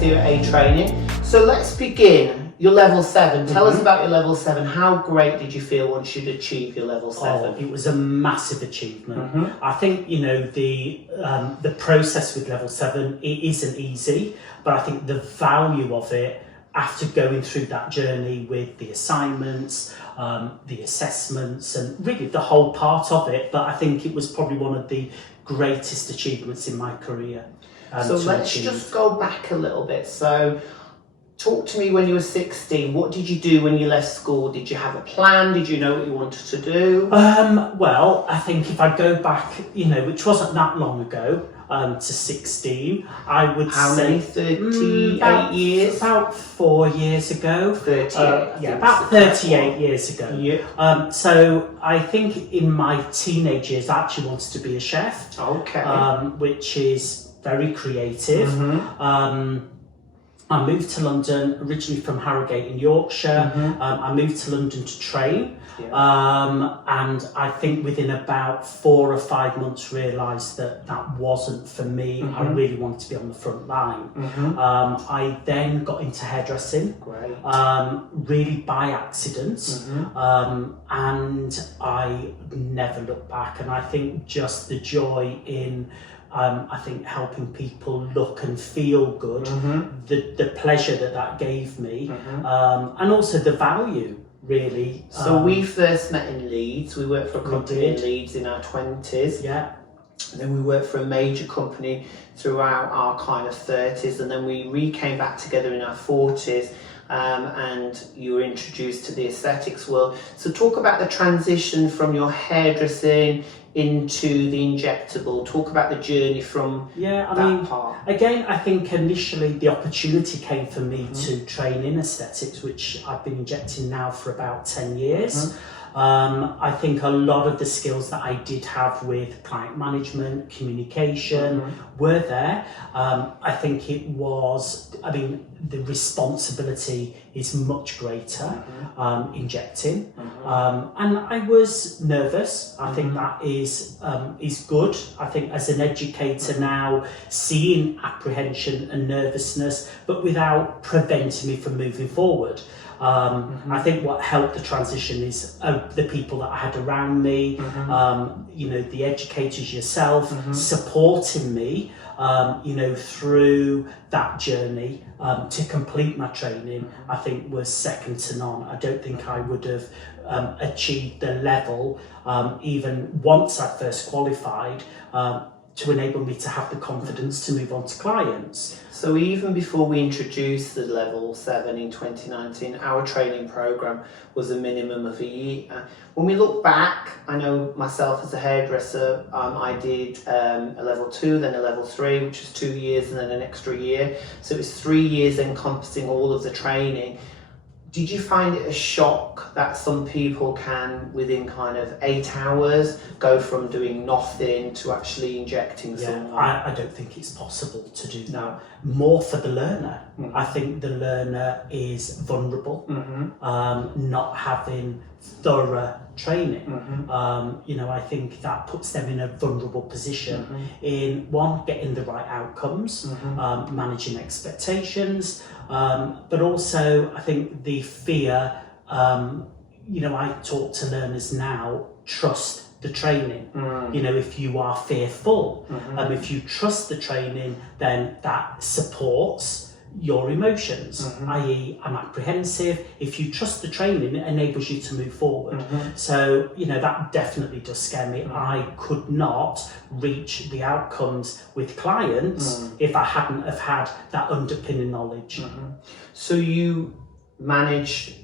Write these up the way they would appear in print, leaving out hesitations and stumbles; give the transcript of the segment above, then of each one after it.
podcast here at A Training. So let's begin. Your level 7. Tell us about your level 7. How great did you feel once you'd achieved your level 7? Oh, it was a massive achievement. I think, you know, the process with level 7, it isn't easy, but I think the value of it after going through that journey with the assignments, the assessments, and really the whole part of it, but I think it was probably one of the greatest achievements in my career. So let's just go back a little bit. So talk to me when you were 16. What did you do when you left school? Did you have a plan? Did you know what you wanted to do? Well, I think if I go back, you know, which wasn't that long ago, to 16, I would How say... many? 38 years? About 4 years ago. 38. Yeah, about 38 years ago. Yeah. So I think in my teenage years, I actually wanted to be a chef. Okay. Which is very creative. I moved to London, originally from Harrogate in Yorkshire. I moved to London to train. And I think within about 4 or 5 months realised that that wasn't for me. I really wanted to be on the front line. I then got into hairdressing, really by accident, and I never looked back. And I think just the joy in I think helping people look and feel good, the pleasure that gave me, and also the value, really. So we first met in Leeds. We worked for a company in Leeds in our 20s. Yeah. And then we worked for a major company throughout our kind of 30s, and then we came back together in our 40s. And you were introduced to the aesthetics world. So talk about the transition from your hairdressing into the injectable. Talk about the journey from that part. Again, I think initially the opportunity came for me to train in aesthetics, which I've been injecting now for about 10 years. I think a lot of the skills that I did have with client management, communication were there. I think it was, I mean, the responsibility is much greater injecting. And I was nervous. I think that is good. I think as an educator now, seeing apprehension and nervousness, but without preventing me from moving forward. I think what helped the transition is the people that I had around me, you know, the educators, yourself, supporting me, you know, through that journey to complete my training, I think was second to none. I don't think I would have achieved the level, even once I first qualified, to enable me to have the confidence to move on to clients. So even before we introduced the level 7 in 2019, our training program was a minimum of a year. When we look back, I know myself as a hairdresser, I did a level 2, then a level 3, which was 2 years, and then an extra year. So it was 3 years encompassing all of the training. Did you find it a shock that some people can, within kind of 8 hours, go from doing nothing to actually injecting someone? I don't think it's possible to do that. More for the learner. I think the learner is vulnerable, not having thorough training. You know, I think that puts them in a vulnerable position in, one, getting the right outcomes, managing expectations, but also I think the fear, you know, I talk to learners now, trust the training. You know, if you are fearful, if you trust the training, then that supports your emotions, i.e. I'm apprehensive. If you trust the training, it enables you to move forward. So, you know, that definitely does scare me. I could not reach the outcomes with clients if I hadn't have had that underpinning knowledge. So you manage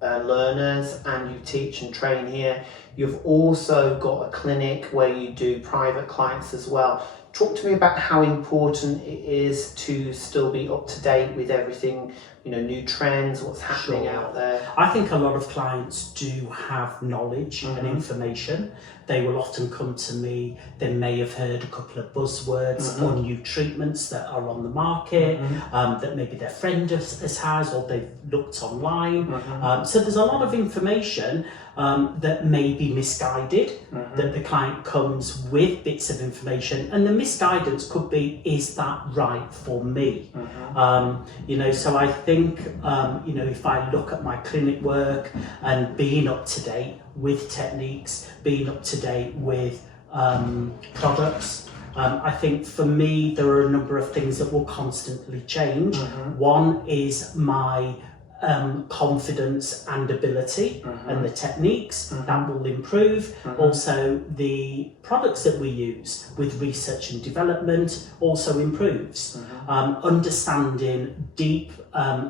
learners and you teach and train here. You've also got a clinic where you do private clients as well. Talk to me about how important it is to still be up to date with everything, you know, new trends, what's happening out there. I think a lot of clients do have knowledge and information. They will often come to me, they may have heard a couple of buzzwords or new treatments that are on the market, that maybe their friend has or they've looked online. So there's a lot of information, that may be misguided, that the client comes with bits of information, and the misguidance could be, is that right for me? So I think, if I look at my clinic work and being up to date with techniques, being up to date with products, I think for me there are a number of things that will constantly change. One is my confidence and ability and the techniques that will improve. Also the products that we use with research and development also improves. Understanding deep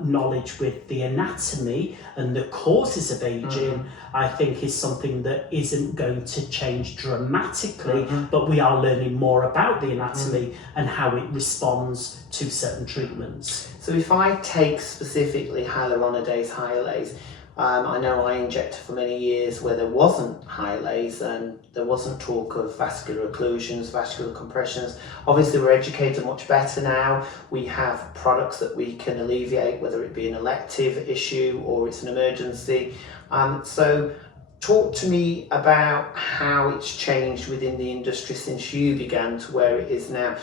knowledge with the anatomy and the causes of aging, I think is something that isn't going to change dramatically, but we are learning more about the anatomy and how it responds to certain treatments. So if I take specifically hyaluronidase hyalase, I know I injected for many years where there wasn't hyalase and there wasn't talk of vascular occlusions, vascular compressions. Obviously we're educated much better now. We have products that we can alleviate, whether it be an elective issue or it's an emergency. So talk to me about how it's changed within the industry since you began to where it is now.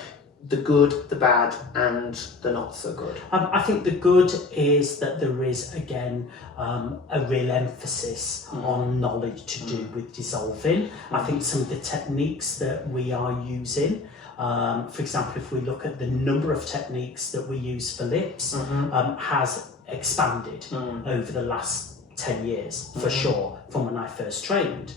The good, the bad, and the not so good. I think the good is that there is, again, a real emphasis on knowledge to do with dissolving. I think some of the techniques that we are using, for example, if we look at the number of techniques that we use for lips, has expanded over the last 10 years, for sure, from when I first trained.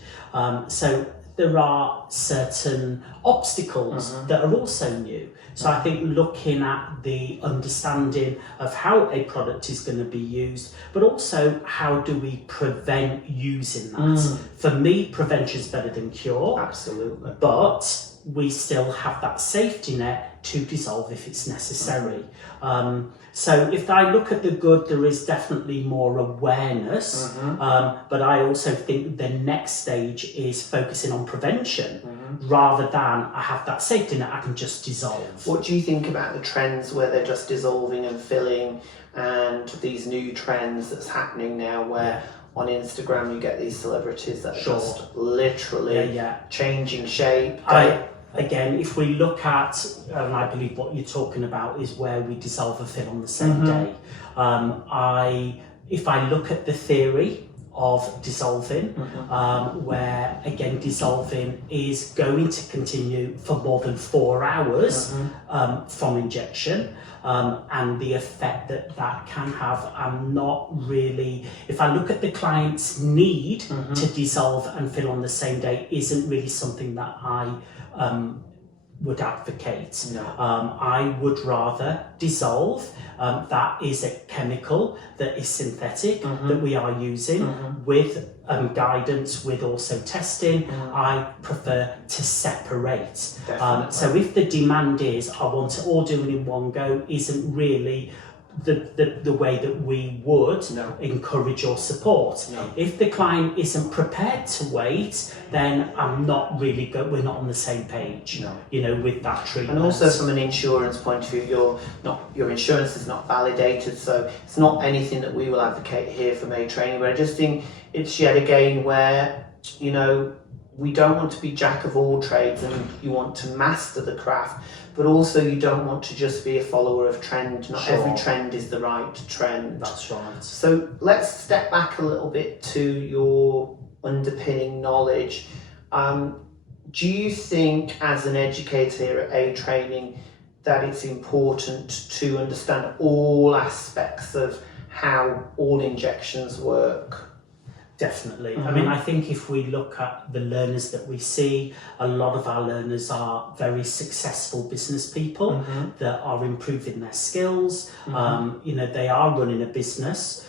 So there are certain obstacles that are also new. So I think looking at the understanding of how a product is going to be used, but also how do we prevent using that. For me, prevention is better than cure. Absolutely. But we still have that safety net to dissolve if it's necessary. So if I look at the good, there is definitely more awareness, but I also think the next stage is focusing on prevention rather than I have that safety net, I can just dissolve. What do you think about the trends where they're just dissolving and filling, and these new trends that's happening now where on Instagram you get these celebrities that are just literally changing shape? Again, if we look at, and I believe what you're talking about is where we dissolve a fill on the same day. If I look at the theory of dissolving, where again dissolving is going to continue for more than 4 hours from injection, and the effect that that can have, I'm not really, if I look at the client's need to dissolve and fill on the same day, isn't really something that I would advocate. I would rather dissolve. That is a chemical that is synthetic that we are using with guidance, with also testing. I prefer to separate. So if the demand is I want it all doing in one go, isn't really the way that we would encourage or support. If the client isn't prepared to wait, then I'm not really we're not on the same page, with that treatment. And also from an insurance point of view, your insurance is not validated, so it's not anything that we will advocate here for May training. But I just think it's yet again where, we don't want to be jack of all trades, and you want to master the craft, but also you don't want to just be a follower of trend. Not every trend is the right trend. That's right. So let's step back a little bit to your underpinning knowledge. Do you think as an educator here at A Training that it's important to understand all aspects of how all injections work? Definitely. I mean, I think if we look at the learners that we see, a lot of our learners are very successful business people that are improving their skills. They are running a business.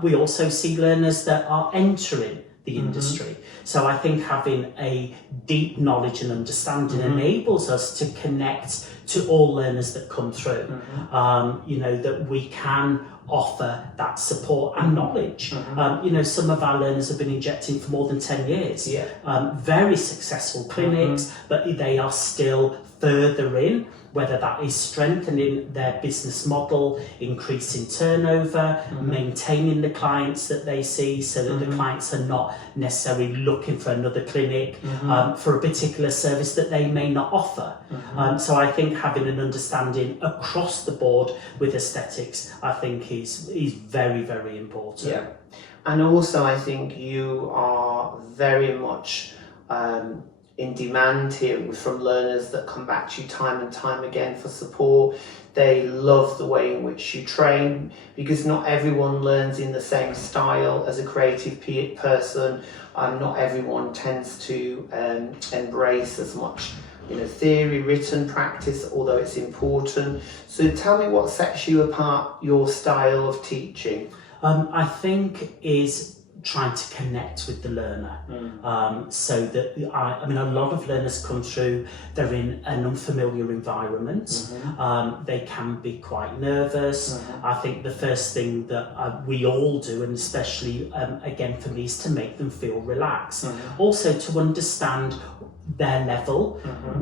We also see learners that are entering the industry. So I think having a deep knowledge and understanding enables us to connect to all learners that come through. That we can offer that support and knowledge. Some of our learners have been injecting for more than 10 years. Very successful clinics, but they are still further in, whether that is strengthening their business model, increasing turnover, maintaining the clients that they see so that the clients are not necessarily looking for another clinic for a particular service that they may not offer. So I think having an understanding across the board with aesthetics, I think is very, very important. Yeah. And also I think you are very much in demand here from learners that come back to you time and time again for support. They love the way in which you train, because not everyone learns in the same style as a creative person. Not everyone tends to embrace as much theory, written practice, although it's important. So tell me what sets you apart, your style of teaching. I think is trying to connect with the learner. So that I mean, a lot of learners come through, they're in an unfamiliar environment. They can be quite nervous. I think the first thing that we all do, and especially again for me, is to make them feel relaxed. Also to understand their level,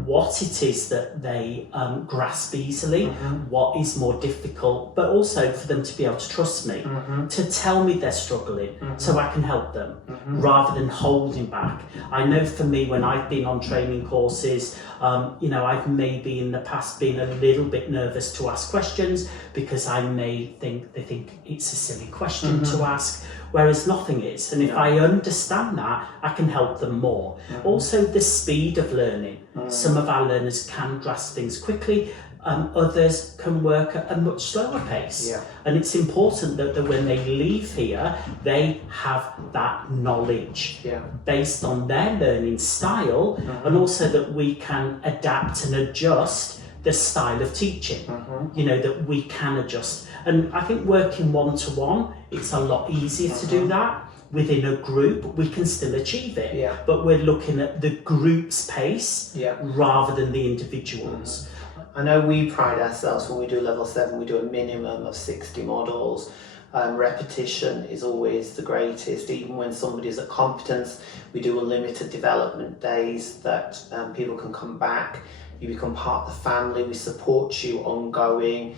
what it is that they grasp easily, what is more difficult, but also for them to be able to trust me, to tell me they're struggling, so I can help them, rather than holding back. I know for me, when I've been on training courses, I've maybe in the past been a little bit nervous to ask questions, because I may think they think it's a silly question to ask, whereas nothing is. And if I understand that, I can help them more. Also, the speed of learning. Some of our learners can grasp things quickly, others can work at a much slower pace. And it's important that when they leave here, they have that knowledge based on their learning style, and also that we can adapt and adjust the style of teaching, that we can adjust. And I think working one-to-one, it's a lot easier to do that. Within a group, we can still achieve it, but we're looking at the group's pace rather than the individuals. I know we pride ourselves when we do level 7, we do a minimum of 60 models. Repetition is always the greatest. Even when somebody's at competence, we do a limited development days that people can come back. You become part of the family, we support you ongoing.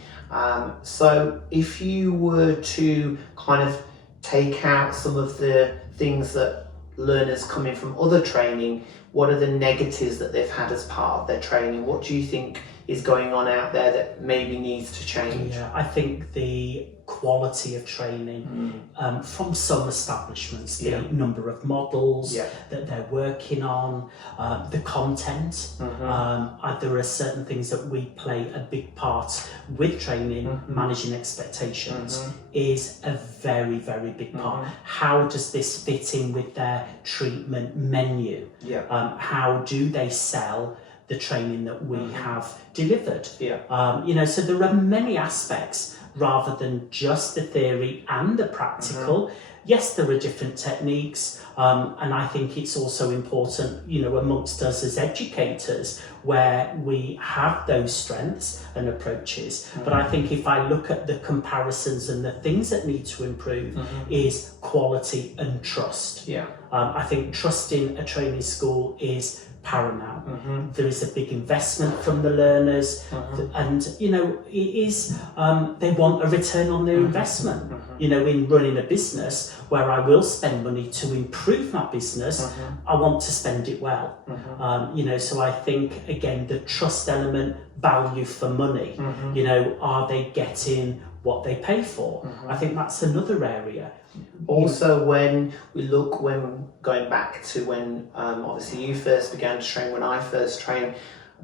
So if you were to kind of take out some of the things that learners coming from other training, what are the negatives that they've had as part of their training? What do you think is going on out there that maybe needs to change? I think the quality of training from some establishments, the number of models that they're working on, the content. There are certain things that we play a big part with training. Managing expectations is a very, very big part. How does this fit in with their treatment menu? How do they sell the training that we have delivered? So there are many aspects rather than just the theory and the practical. Yes, there are different techniques, and I think it's also important, amongst us as educators, where we have those strengths and approaches. But I think if I look at the comparisons and the things that need to improve is quality and trust. I think trusting a training school is paramount. There is a big investment from the learners, and it is they want a return on their investment. In running a business where I will spend money to improve my business, I want to spend it well. So I think again the trust element, value for money. Are they getting what they pay for? I think that's another area. Also, when going back to when obviously you first began to train, when I first trained,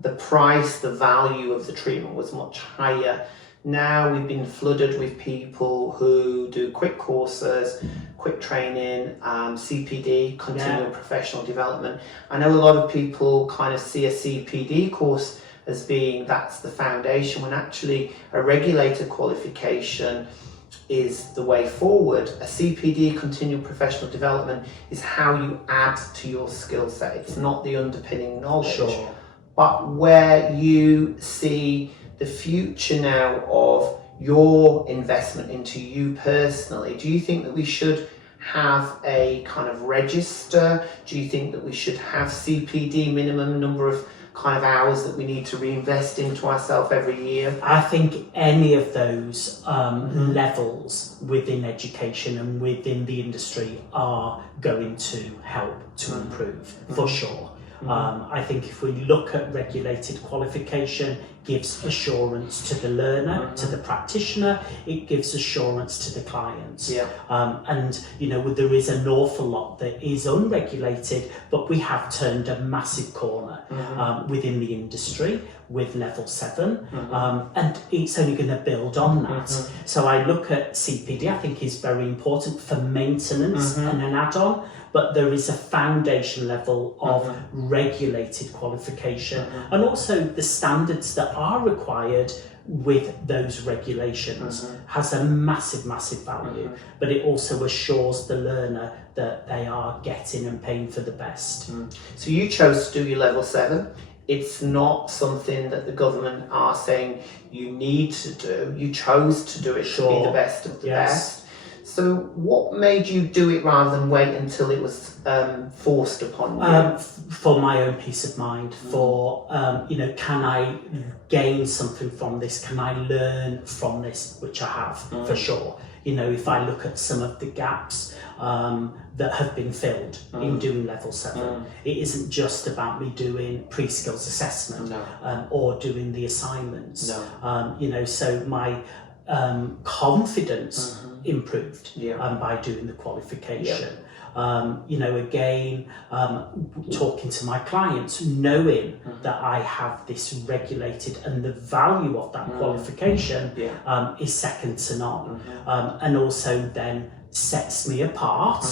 the price, the value of the treatment was much higher. Now we've been flooded with people who do quick courses, quick training, CPD, continual professional development. I know a lot of people kind of see a CPD course as being that's the foundation, when actually a regulator qualification is the way forward. A CPD, continual professional development, is how you add to your skill set. It's not the underpinning knowledge. But where you see the future now of your investment into you personally, do you think that we should have a kind of register? Do you think that we should have CPD, minimum number of kind of hours that we need to reinvest into ourselves every year? I think any of those levels within education and within the industry are going to help to improve, for sure. I think if we look at regulated qualification, gives assurance to the learner, to the practitioner, it gives assurance to the client. Yeah. And there is an awful lot that is unregulated, but we have turned a massive corner within the industry with level 7, and it's only going to build on that. So I look at CPD, I think is very important for maintenance and an add-on, but there is a foundation level of regulated qualification and also the standards that are required with those regulations has a massive value, but it also assures the learner that they are getting and paying for the best. So you chose to do your level 7. It's not something that the government are saying you need to do. You chose to do it to be the best of the best. So what made you do it rather than wait until it was forced upon you? For my own peace of mind, for, can I gain something from this? Can I learn from this? Which I have, for sure. If I look at some of the gaps that have been filled in doing level 7, it isn't just about me doing pre-skills assessment or doing the assignments. So my confidence improved by doing the qualification. Again, talking to my clients, knowing that I have this regulated and the value of that qualification is second to none, and also then sets me apart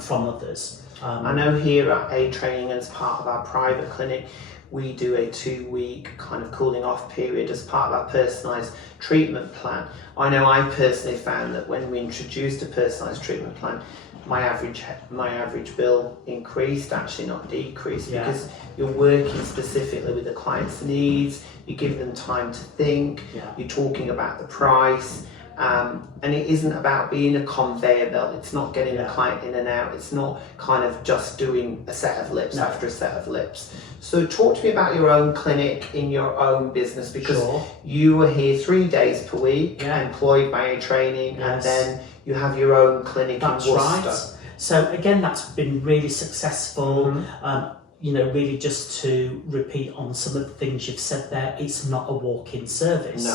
from others. I know here at A Training, as part of our private clinic, we do a 2-week kind of cooling off period as part of our personalised treatment plan. I know I personally found that when we introduced a personalised treatment plan, my average bill increased, actually not decreased, because you're working specifically with the client's needs, you give them time to think, you're talking about the price, and it isn't about being a conveyor belt. It's not getting the client in and out. It's not kind of just doing a set of lips after a set of lips. So talk to me about your own clinic in your own business, because you were here 3 days per week, employed by A Training, and then you have your own clinic in Worcester. Right. So again, that's been really successful. Really just to repeat on some of the things you've said there, it's not a walk-in service.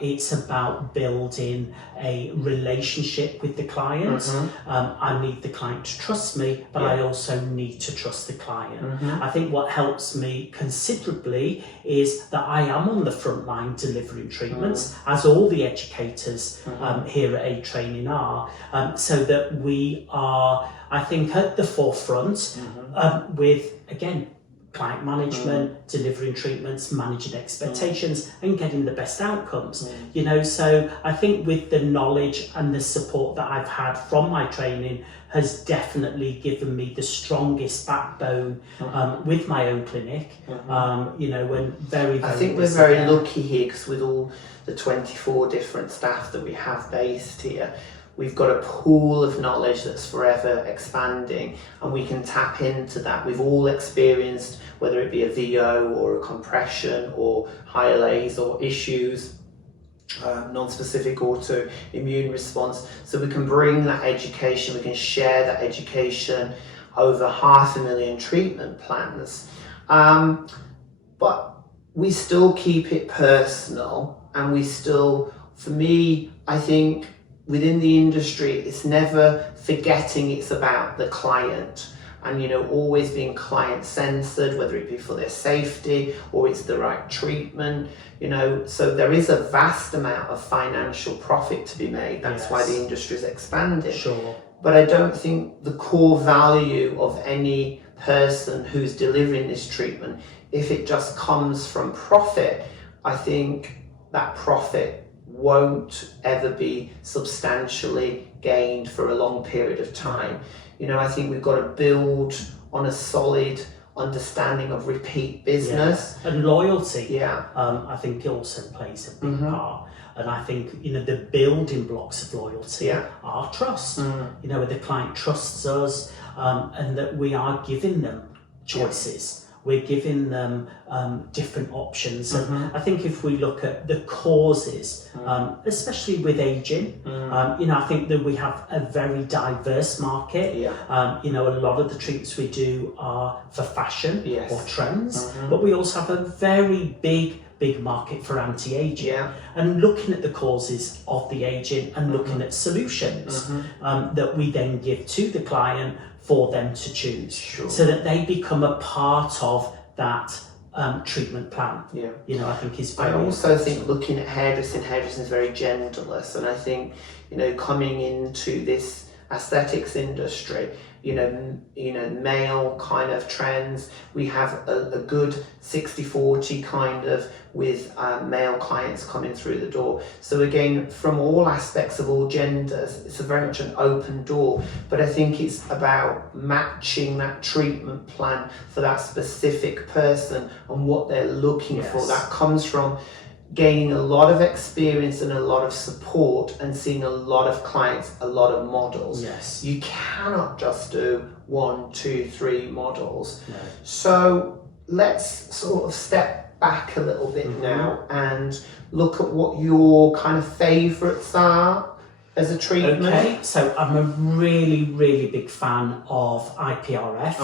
It's about building a relationship with the client. I need the client to trust me, but I also need to trust the client. I think what helps me considerably is that I am on the front line delivering treatments, as all the educators here at A Training are, so that we are, I think, at the forefront with, again, client management, delivering treatments, managing expectations, and getting the best outcomes. So I think with the knowledge and the support that I've had from my training has definitely given me the strongest backbone with my own clinic. When very I think we're very lucky here, because with all the 24 different staff that we have based here, we've got a pool of knowledge that's forever expanding, and we can tap into that. We've all experienced, whether it be a VO or a compression or HLAs or issues, non-specific autoimmune response. So we can bring that education, we can share that education over 500,000 treatment plans. But we still keep it personal, and we still, for me, I think, within the industry, it's never forgetting it's about the client, and always being client-centered, whether it be for their safety or it's the right treatment. So there is a vast amount of financial profit to be made. That's why the industry is expanding. But I don't think the core value of any person who's delivering this treatment, if it just comes from profit, I think that profit won't ever be substantially gained for a long period of time. I think we've got to build on a solid understanding of repeat business. And loyalty, I think also plays a big part. And I think, the building blocks of loyalty are trust. Where the client trusts us, and that we are giving them choices. we're giving them different options. And I think if we look at the causes, especially with aging, I think that we have a very diverse market. A lot of the treatments we do are for fashion or trends, but we also have a very big market for anti-aging, and looking at the causes of the aging and looking at solutions that we then give to the client for them to choose, so that they become a part of that treatment plan. I think is very think looking at hairdressing is very genderless, and I think coming into this aesthetics industry, male kind of trends, we have a good 60-40 kind of with male clients coming through the door. So again, from all aspects of all genders, it's a very much an open door, but I think it's about matching that treatment plan for that specific person and what they're looking for. That comes from gaining a lot of experience and a lot of support and seeing a lot of clients, a lot of models. You cannot just do 1, 2, 3 models. So let's sort of step back a little bit now and look at what your kind of favourites are as a treatment. Okay, so I'm a really big fan of IPRF.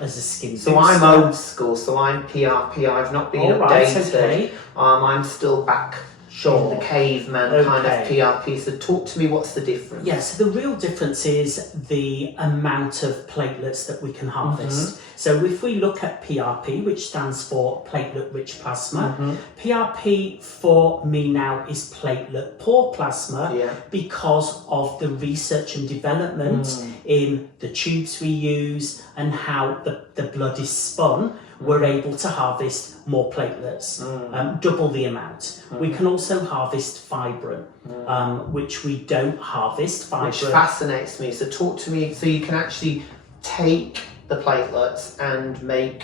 As a skin booster. So I'm old school, so I'm PRP. I've not been updated. I'm still back in the caveman kind of PRP. So talk to me, what's the difference? So the real difference is the amount of platelets that we can harvest. So if we look at PRP, which stands for platelet-rich plasma, PRP for me now is platelet-poor plasma because of the research and development in the tubes we use and how the blood is spun. We're able to harvest more platelets, double the amount. We can also harvest fibrin, which we don't harvest fibrin. Which fascinates me. So talk to me, so you can actually take the platelets and make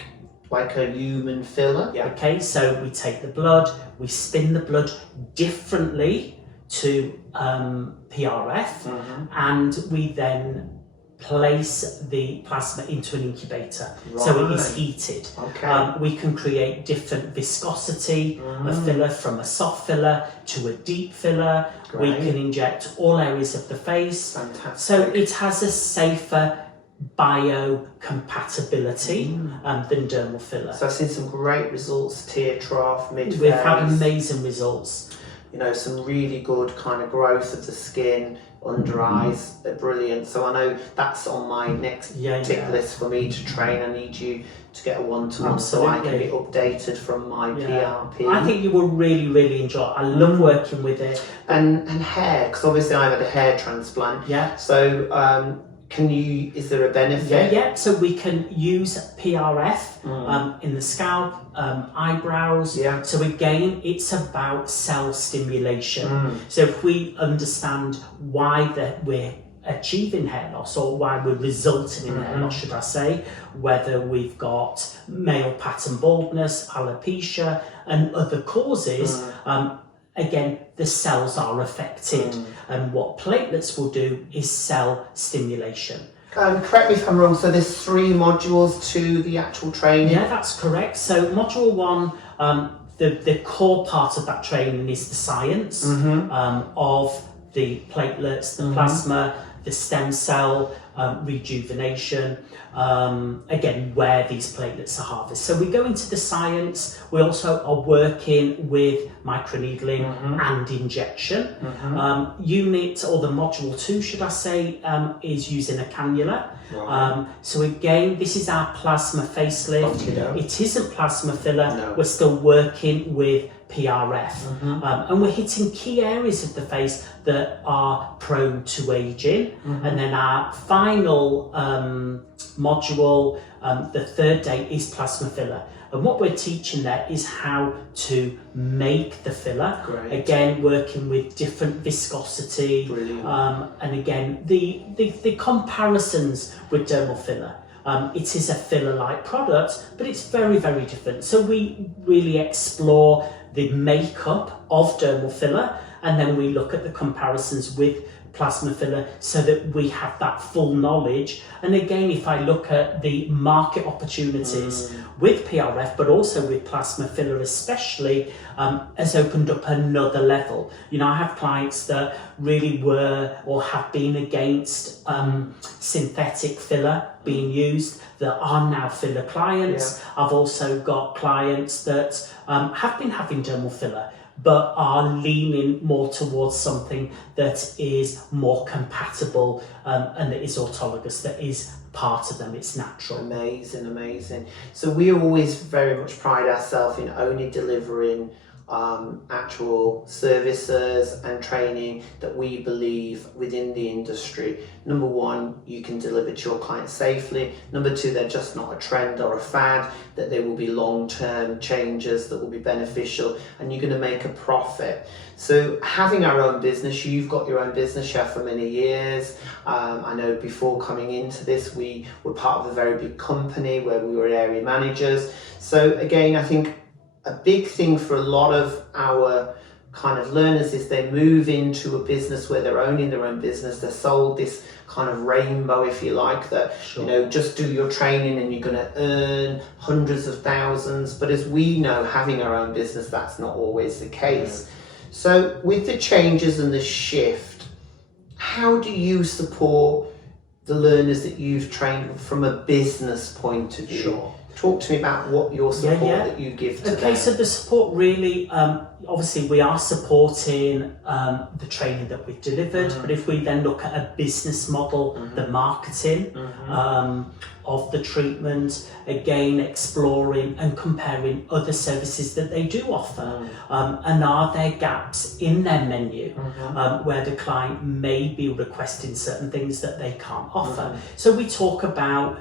like a human filler? Okay, so we take the blood, we spin the blood differently to PRF, and we then place the plasma into an incubator, so it is heated. We can create different viscosity, a filler from a soft filler to a deep filler. We can inject all areas of the face. So it has a safer biocompatibility than dermal filler. So I've seen some great results, tear trough, mid-face. We've had amazing results. Some really good kind of growth of the skin, under eyes, they're brilliant. So I know that's on my next tick list for me to train. I need you to get a one-to-one so I can be updated from my PRP. I think you will really enjoy it. I love working with it. And hair, because obviously I've had a hair transplant. So is there a benefit? So we can use PRF in the scalp, eyebrows. So again, it's about cell stimulation. So if we understand why we're achieving hair loss, or why we're resulting in hair loss, should I say, whether we've got male pattern baldness, alopecia, and other causes, again, the cells are affected, and what platelets will do is cell stimulation. Correct me if I'm wrong, so there's 3 modules to the actual training? That's correct. So module 1, the core part of that training is the science of the platelets, the plasma, the stem cell rejuvenation, again, where these platelets are harvested. So we go into the science. We also are working with microneedling and injection. Unit, or the module 2, should I say, is using a cannula. So again, this is our plasma facelift. It isn't plasma filler. We're still working with PRF, and we're hitting key areas of the face that are prone to aging. And then our final module, the 3rd day, is plasma filler. And what we're teaching there is how to make the filler. Again, working with different viscosity. And again, the comparisons with dermal filler. It is a filler-like product, but it's very different. So we really explore the makeup of dermal filler, and then we look at the comparisons with plasma filler so that we have that full knowledge. And again, if I look at the market opportunities with PRF, but also with plasma filler especially, has opened up another level. You know, I have clients that really were or have been against synthetic filler being used that are now filler clients. I've also got clients that have been having dermal filler but are leaning more towards something that is more compatible and that is autologous, that is part of them, it's natural. Amazing, amazing. So we always very much pride ourselves in only delivering actual services and training that we believe within the industry. Number one, you can deliver to your clients safely. Number two, they're just not a trend or a fad, that there will be long-term changes that will be beneficial and you're going to make a profit. So having our own business, you've got your own business, chef, for many years. I know before coming into this, we were part of a very big company where we were area managers. So again, I think a big thing for a lot of our kind of learners is they move into a business where they're owning their own business. They're sold this kind of rainbow, if you like, that, you know, just do your training and you're going to earn hundreds of thousands. But as we know, having our own business, that's not always the case. So with the changes and the shift, how do you support the learners that you've trained from a business point of view? Talk to me about what your support that you give to them. Okay, so the support really, obviously we are supporting the training that we've delivered, but if we then look at a business model, the marketing of the treatment, again exploring and comparing other services that they do offer, and are there gaps in their menu where the client may be requesting certain things that they can't offer. So we talk about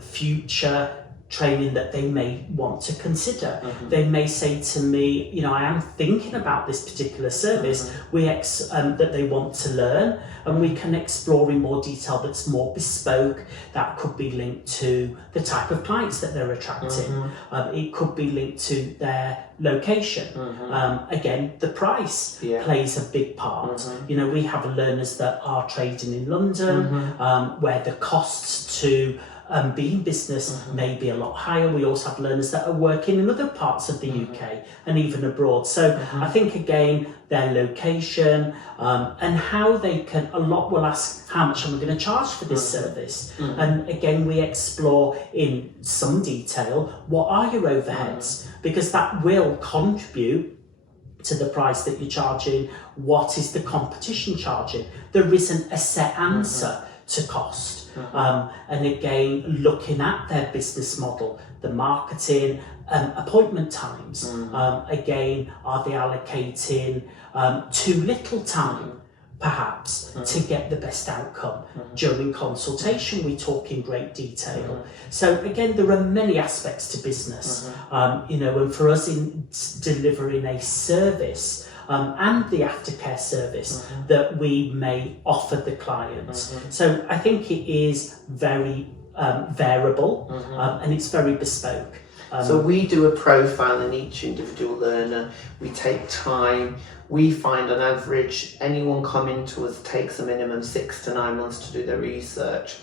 future training that they may want to consider. They may say to me, you know, I am thinking about this particular service that they want to learn, and we can explore in more detail that's more bespoke. That could be linked to the type of clients that they're attracting. It could be linked to their location. Again, the price plays a big part. You know, we have learners that are trading in London, where the costs to be in business may be a lot higher. We also have learners that are working in other parts of the UK and even abroad. So I think again, their location and how they can, a lot will ask, how much am I going to charge for this service? And again, we explore in some detail, what are your overheads? Because that will contribute to the price that you're charging. What is the competition charging? There isn't a set answer to cost. And again, looking at their business model, the marketing, appointment times. Again, are they allocating too little time, perhaps, to get the best outcome? During consultation, we talk in great detail. So again, there are many aspects to business, you know, and for us in delivering a service, and the aftercare service that we may offer the clients. So I think it is very variable and it's very bespoke. So we do a profile in each individual learner. We take time. We find on average anyone coming to us takes a minimum 6 to 9 months to do their research.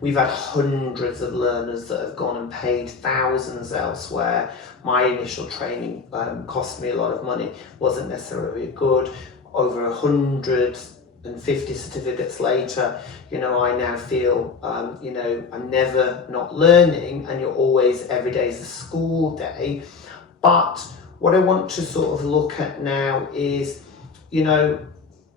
We've had hundreds of learners that have gone and paid thousands elsewhere. My initial training cost me a lot of money, wasn't necessarily good. Over 150 certificates later, you know, I now feel, you know, I'm never not learning, and you're always, every day is a school day. But what I want to sort of look at now is, you know,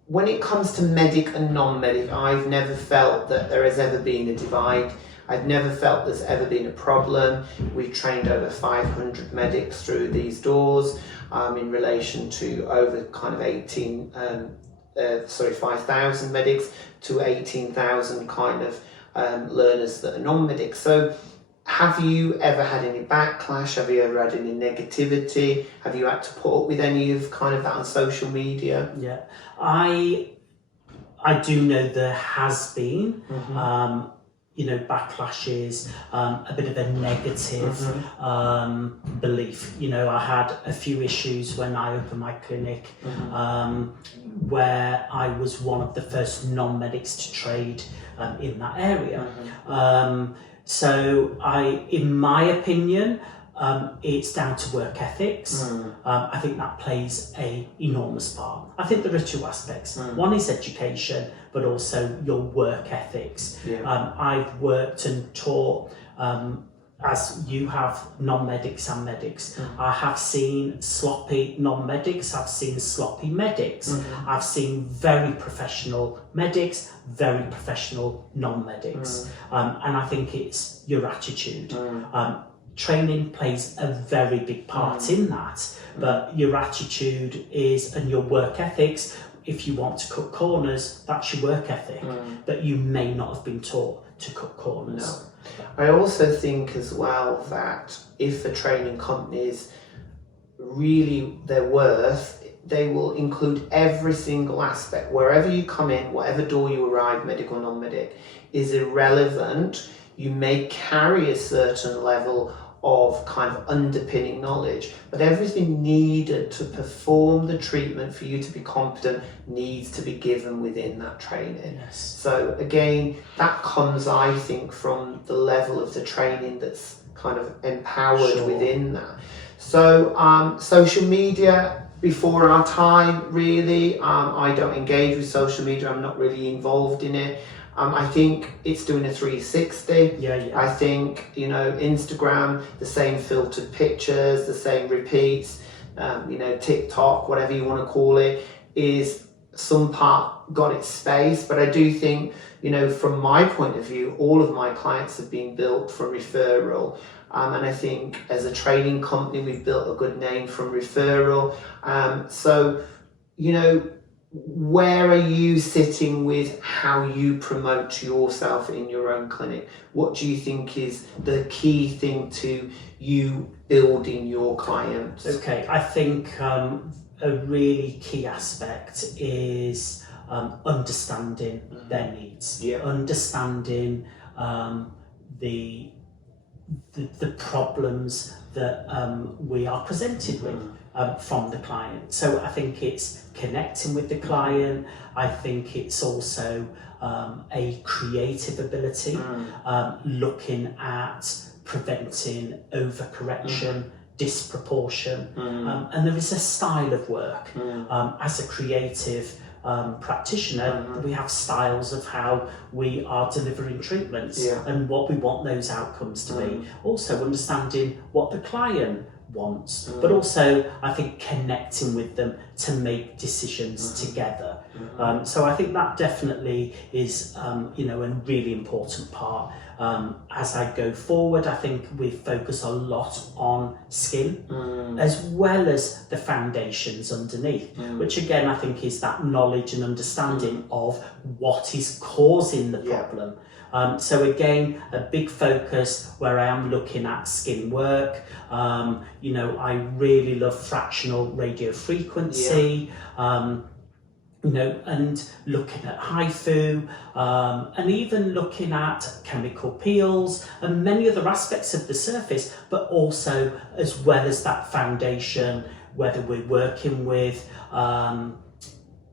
when it comes to medic and non-medic, I've never felt that there has ever been a divide. I've never felt there's ever been a problem. We've trained over 500 medics through these doors in relation to over kind of 5,000 medics to 18,000 kind of learners that are non-medics. So have you ever had any backlash? Have you ever had any negativity? Have you had to put up with any of kind of that on social media? Yeah, I do know there has been. backlashes, a bit of a negative belief. I had a few issues when I opened my clinic, where I was one of the first non-medics to trade in that area. So in my opinion, it's down to work ethics. I think that plays an enormous part. I think there are two aspects. One is education, but also your work ethics. I've worked and taught, as you have, non-medics and medics. I have seen sloppy non-medics, I've seen sloppy medics. I've seen very professional medics, very professional non-medics. And I think it's your attitude. Training plays a very big part in that, but your attitude and your work ethics. If you want to cut corners, that's your work ethic, but you may not have been taught to cut corners. No. I also think as well that if a training company is really their worth, they will include every single aspect. Wherever you come in, whatever door you arrive, medical, non-medic, is irrelevant. You may carry a certain level of kind of underpinning knowledge, but everything needed to perform the treatment for you to be competent needs to be given within that training. So again, that comes, I think, from the level of the training that's kind of empowered within that. So social media, before our time, really, I don't engage with social media. I'm not really involved in it. I think it's doing a 360. I think, Instagram, the same filtered pictures, the same repeats, TikTok, whatever you want to call it, is some part got its space. But I do think, from my point of view, all of my clients have been built from referral. And I think as a training company, we've built a good name from referral. So, where are you sitting with how you promote yourself in your own clinic? What do you think is the key thing to you building your clients? Okay, I think a really key aspect is understanding their needs, understanding the problems that we are presented with from the client. So I think it's connecting with the client. I think it's also a creative ability, looking at preventing overcorrection, disproportion, and there is a style of work. As a creative practitioner, we have styles of how we are delivering treatments and what we want those outcomes to be. Also understanding what the client wants, but also I think connecting with them to make decisions together. So I think that definitely is a really important part. As I go forward, I think we focus a lot on skin as well as the foundations underneath, which again I think is that knowledge and understanding of what is causing the problem. So again, a big focus where I am looking at skin work. I really love fractional radio frequency. And looking at HIFU, and even looking at chemical peels and many other aspects of the surface, but also as well as that foundation, whether we're working with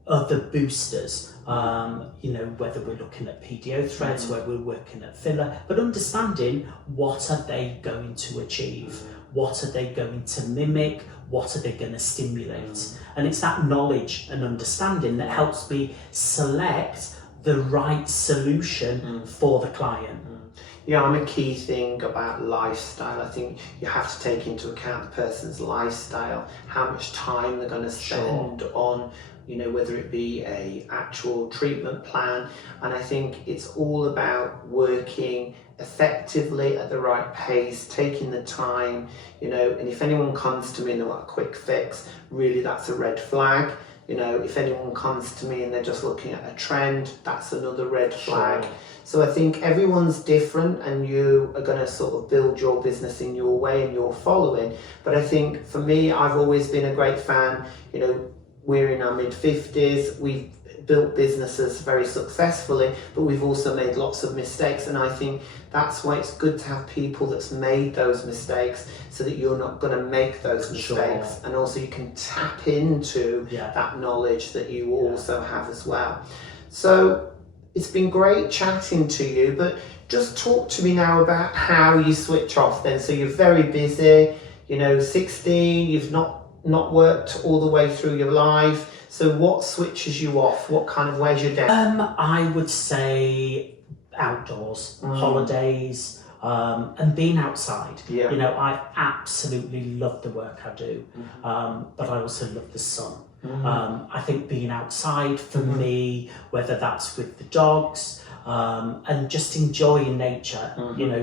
other boosters, whether we're looking at PDO threads, whether we're working at filler, but understanding what are they going to achieve, what are they going to mimic, what are they going to stimulate. And it's that knowledge and understanding that helps me select the right solution for the client. I'm a key thing about lifestyle. I think you have to take into account the person's lifestyle, how much time they're going to spend on, whether it be a actual treatment plan. And I think it's all about working effectively at the right pace, taking the time, and if anyone comes to me and they want a quick fix, really that's a red flag. If anyone comes to me and they're just looking at a trend, that's another red flag. So I think everyone's different and you are going to sort of build your business in your way and your following. But I think for me, I've always been a great fan. We're in our mid-50s. We've built businesses very successfully, but we've also made lots of mistakes. And I think that's why it's good to have people that's made those mistakes, so that you're not going to make those mistakes. Sure. And also you can tap into that knowledge that you also have as well. So it's been great chatting to you, but just talk to me now about how you switch off then. So you're very busy, 16, you've not worked all the way through your life. So what switches you off? What kind of, where's your day? I would say outdoors, holidays, and being outside. Yeah. I absolutely love the work I do, but I also love the sun. I think being outside for me, whether that's with the dogs, and just enjoying nature,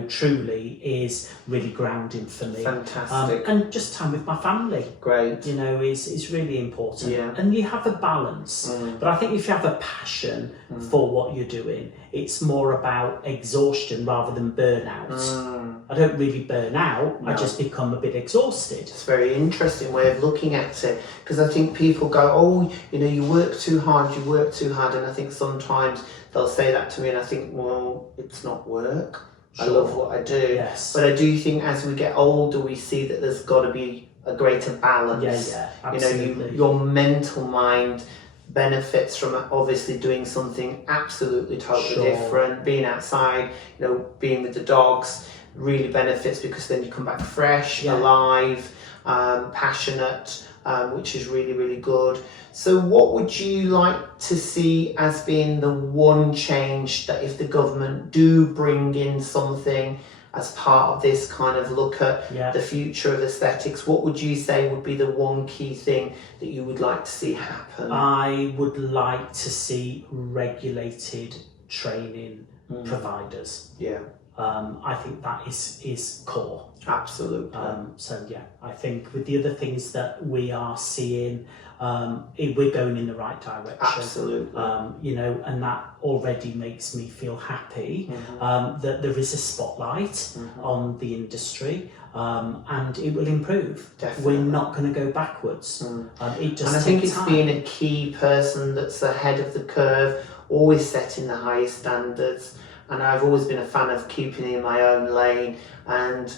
truly is really grounding for me. Fantastic. And just time with my family. Great. Is really important. Yeah. And you have a balance. But I think if you have a passion for what you're doing, it's more about exhaustion rather than burnout. I don't really burn out, I just become a bit exhausted. It's a very interesting way of looking at it, because I think people go, oh, you work too hard, and I think sometimes they'll say that to me and I think, well, it's not work. Sure. I love what I do. Yes. But I do think as we get older, we see that there's got to be a greater balance. Yeah, absolutely. Your mental mind benefits from obviously doing something absolutely totally different. Being outside, being with the dogs really benefits, because then you come back fresh, alive, passionate, which is really, really good. So what would you like to see as being the one change that, if the government do bring in something as part of this kind of look at the future of aesthetics, what would you say would be the one key thing that you would like to see happen? I would like to see regulated training providers. Yeah. I think that is core. Absolutely. I think with the other things that we are seeing, we're going in the right direction. Absolutely. And that already makes me feel happy that there is a spotlight on the industry, and it will improve. Definitely. We're not going to go backwards. It just and I think it's being a key person that's ahead of the curve, always setting the highest standards. And I've always been a fan of keeping in my own lane. And,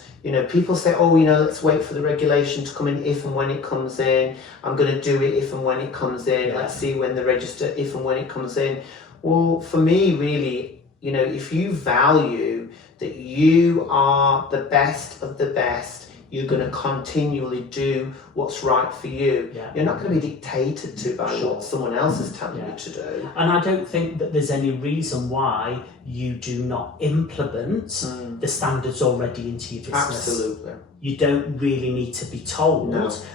people say, oh, let's wait for the regulation to come in if and when it comes in. I'm going to do it if and when it comes in. Yeah. Let's see when the register, if and when it comes in. Well, for me, really, if you value that you are the best of the best, you're going to continually do what's right for you. Yeah. You're not going to be dictated to by what someone else is telling you to do. And I don't think that there's any reason why you do not implement the standards already into your business. Absolutely. You don't really need to be told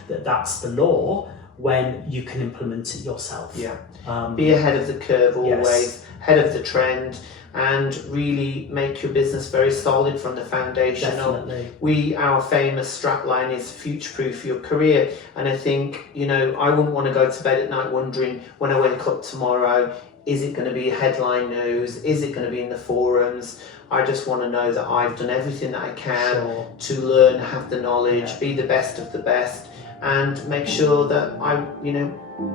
that that's the law when you can implement it yourself. Yeah. Be ahead of the curve always, ahead of the trend, and really make your business very solid from the foundation. Definitely. Our famous strapline is future-proof your career. And I think, I wouldn't want to go to bed at night wondering, when I wake up tomorrow, is it going to be headline news? Is it going to be in the forums? I just want to know that I've done everything that I can to learn, have the knowledge, be the best of the best, and make sure that I,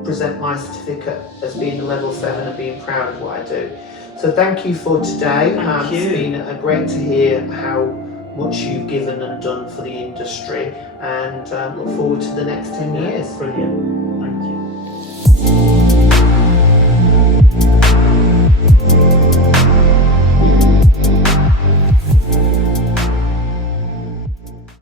present my certificate as being a level 7 and being proud of what I do. So thank you for today. Thank you. It's been great to hear how much you've given and done for the industry, and look forward to the next 10 years. Brilliant.